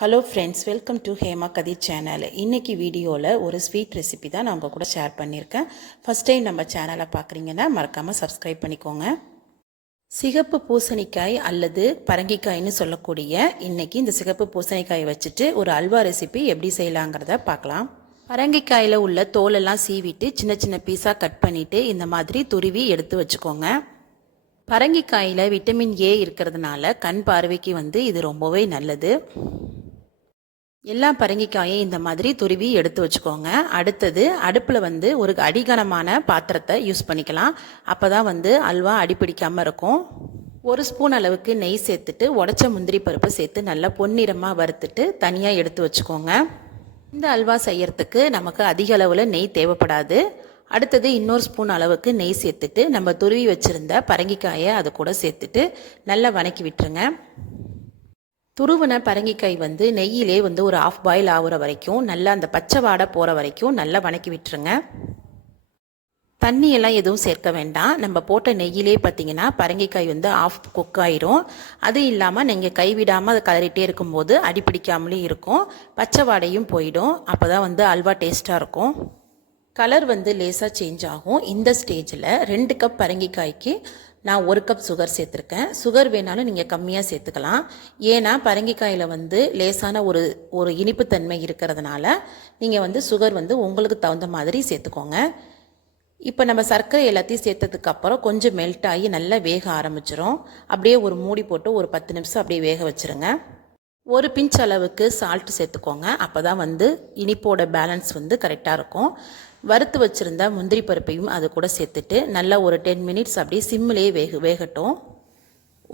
Hello friends welcome to Hema Kathir channel இன்றைக்கி வீடியோவில் ஒரு ஸ்வீட் ரெசிபி தான் நான் உங்கள் கூட ஷேர் பண்ணியிருக்கேன் ஃபஸ்ட் டைம் நம்ம சேனலை பார்க்குறீங்கன்னா மறக்காமல் சப்ஸ்கிரைப் பண்ணிக்கோங்க. சிகப்பு பூசணிக்காய் அல்லது பரங்கிக்காய்னு சொல்லக்கூடிய இன்றைக்கி இந்த சிகப்பு பூசணிக்காயை வச்சுட்டு ஒரு அல்வா ரெசிபி எப்படி செய்யலாங்கிறத பார்க்கலாம். பரங்கிக்காயில் உள்ள தோலெல்லாம் சீவிட்டு சின்ன சின்ன பீஸாக கட் பண்ணிவிட்டு இந்த மாதிரி துருவி எடுத்து வச்சுக்கோங்க. பரங்கிக்காயில் விட்டமின் ஏ இருக்கிறதுனால கண் பார்வைக்கு வந்து இது ரொம்பவே நல்லது. எல்லா பரங்கிக்காயும் இந்த மாதிரி துருவி எடுத்து வச்சுக்கோங்க. அடுத்தது அடுப்பில் வந்து ஒரு அடிகனமான பாத்திரத்தை யூஸ் பண்ணிக்கலாம். அப்போ தான் வந்து அல்வா அடிப்பிடிக்காமல் இருக்கும். ஒரு ஸ்பூன் அளவுக்கு நெய் சேர்த்துட்டு உடச்ச முந்திரி பருப்பு சேர்த்து நல்லா பொன்னிறமாக வறுத்துட்டு தனியாக எடுத்து வச்சுக்கோங்க. இந்த அல்வா செய்யறதுக்கு நமக்கு அதிக அளவில் நெய் தேவைப்படாது. அடுத்தது இன்னொரு ஸ்பூன் அளவுக்கு நெய் சேர்த்துட்டு நம்ம துருவி வச்சுருந்த பரங்கிக்காயை அது கூட சேர்த்துட்டு நல்லா வணக்கி விட்டுருங்க. துருவன பரங்கிக்காய் வந்து நெய்யிலே வந்து ஒரு ஆஃப் பாயில் ஆகுற வரைக்கும் நல்லா அந்த பச்சை வாடை போகிற வரைக்கும் நல்லா வணக்கி விட்டுருங்க. தண்ணியெல்லாம் எதுவும் சேர்க்க வேண்டாம். நம்ம போட்ட நெய்யிலே பார்த்தீங்கன்னா பரங்கிக்காய் வந்து ஆஃப் குக் ஆயிரும். அது இல்லாமல் நீங்கள் கைவிடாமல் அதை கலரிட்டே இருக்கும்போது அடிப்பிடிக்காமலே இருக்கும். பச்சை வாடையும் போயிடும். அப்போ தான் வந்து அல்வா டேஸ்ட்டாக இருக்கும். கலர் வந்து லேசாக சேஞ்ச் ஆகும். இந்த ஸ்டேஜில் ரெண்டு கப் பரங்கிக்காய்க்கு நான் ஒரு கப் சுகர் சேர்த்துருக்கேன். சுகர் வேணாலும் நீங்கள் கம்மியாக சேர்த்துக்கலாம். ஏன்னா பரங்கிக்காயில் வந்து லேசான ஒரு ஒரு இனிப்புத்தன்மை இருக்கிறதுனால நீங்கள் வந்து சுகர் வந்து உங்களுக்கு தகுந்த மாதிரி சேர்த்துக்கோங்க. இப்போ நம்ம சர்க்கரை எல்லாத்தையும் சேர்த்ததுக்கப்புறம் கொஞ்சம் மெல்ட் ஆகி நல்லா வேக ஆரம்பிச்சிரும். அப்படியே ஒரு மூடி போட்டு ஒரு பத்து நிமிஷம் அப்படியே வேக வச்சுருங்க. ஒரு பிஞ்ச் அளவுக்கு சால்ட் சேர்த்துக்கோங்க. அப்போ தான் வந்து இனிப்போட பேலன்ஸ் வந்து கரெக்டாக இருக்கும். வறுத்து வச்சுருந்த முந்திரி பருப்பையும் அது கூட சேர்த்துட்டு நல்லா ஒரு டென் மினிட்ஸ் அப்படியே சிம்மிலேயே வேக வேகட்டும்.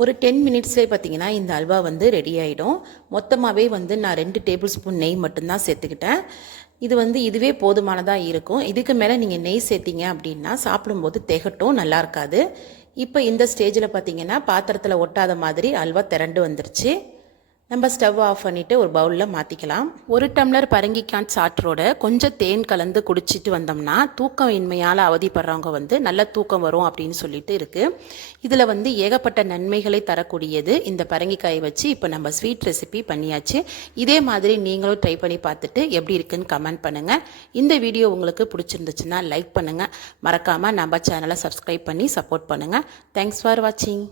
ஒரு டென் மினிட்ஸ்லேயே பார்த்தீங்கன்னா இந்த அல்வா வந்து ரெடி ஆகிடும் மொத்தமாகவே வந்து நான் ரெண்டு டேபிள் ஸ்பூன் நெய் மட்டும்தான் சேர்த்துக்கிட்டேன். இது வந்து இதுவே போதுமானதாக இருக்கும். இதுக்கு மேலே நீங்கள் நெய் சேர்த்திங்க அப்படின்னா சாப்பிடும்போது திகட்டும் நல்லா இருக்காது. இப்போ இந்த ஸ்டேஜில் பார்த்தீங்கன்னா பாத்திரத்தில் ஒட்டாத மாதிரி அல்வா திரண்டு வந்துருச்சு. நம்ம ஸ்டவ் ஆஃப் பண்ணிவிட்டு ஒரு பவுலில் மாற்றிக்கலாம் ஒரு டம்ளர் பரங்கிக்கான் சாற்றோட கொஞ்சம் தேன் கலந்து குடிச்சிட்டு வந்தோம்னா தூக்கம் இன்மையால் அவதிப்படுறவங்க வந்து நல்ல தூக்கம் வரும் அப்படின்னு சொல்லிட்டு இருக்குது இதில் வந்து ஏகப்பட்ட நன்மைகளை தரக்கூடியது இந்த பரங்கிக்காயை வச்சு இப்போ நம்ம ஸ்வீட் ரெசிபி பண்ணியாச்சு. இதே மாதிரி நீங்களும் ட்ரை பண்ணி பார்த்துட்டு எப்படி இருக்குன்னு கமெண்ட் பண்ணுங்கள் இந்த வீடியோ உங்களுக்கு பிடிச்சிருந்துச்சுன்னா லைக் பண்ணுங்கள் மறக்காமல் நம்ம சேனலை சப்ஸ்கிரைப் பண்ணி சப்போர்ட் பண்ணுங்கள் தேங்க்ஸ் ஃபார் வாட்சிங்